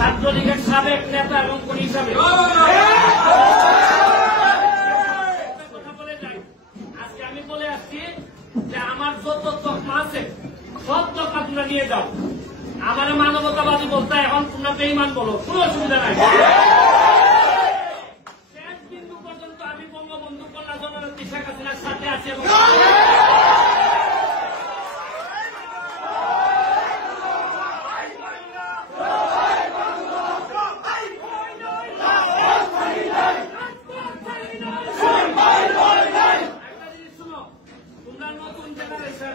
ছাত্রলীগের সাবেক নেতা এবং কর্মী হিসাবে কথা বলে যাই। আজকে আমি বলে আসছি যে আমার যত তকমা আছে সব তকমা তোমরা নিয়ে যাও। আমার মানবতাবাদী বলতে এখন তোমরা বেঈমান বলো, কোনো অসুবিধা নাই। শেষ বিন্দু পর্যন্ত আমি বঙ্গবন্ধু কন্যা জননেত্রী শেখ হাসিনার সাথে আছি এবং নতুন জেনারেশন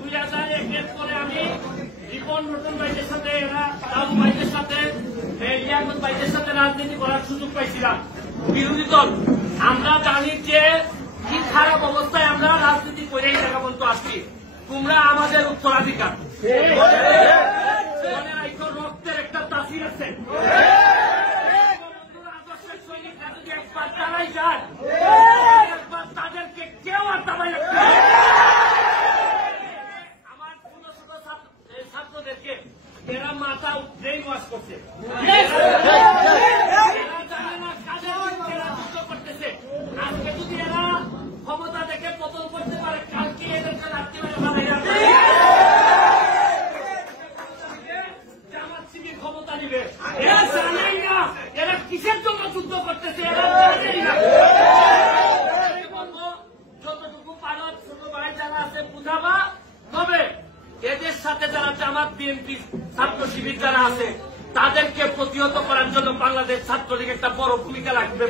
2001 পরে আমি রিপন নতুন ভাইদের সাথে দাদু ভাইদের সাথে লিয়াকত ভাইদের সাথে রাজনীতি করার সুযোগ পাইছিলাম। বিরোধী দল আমরা জানি যে কি খারাপ অবস্থায় আমরা রাজনীতি করে এই জায়গা পর্যন্ত আসছি। তোমরা আমাদের উত্তরাধিকার, রক্তের একটা তাসির আছে। আদর্শের সৈনিকরা যদি একবার তারাই যান, একবার তাদেরকে কেউ আর দাবাই রাখতে আমার 16 ছাত্রদেরকে এরা মাথা ব্রেইন ওয়াশ করছে, জানে না কাজের যুদ্ধ করতেছে। আজকে যদি এরা ক্ষমতা দেখে পতন করতে পারে, কালকে এদেরকে রাত্রিবেলা বাড়াই যাবে, জামাত শিবির ক্ষমতা নিবে। এরা জানেই না এরা কিসের জন্য যুদ্ধ করতেছে, এরা জানেই না। যতটুকু পারো ছোট ভাই যারা আছে বুঝাবা, তবে এদের সাথে যারা জামাত বিএনপি ছাত্র শিবির যারা আছে তাদেরকে প্রতিহত করার জন্য বাংলাদেশ ছাত্রলীগ একটা বড় ভূমিকা রাখবে।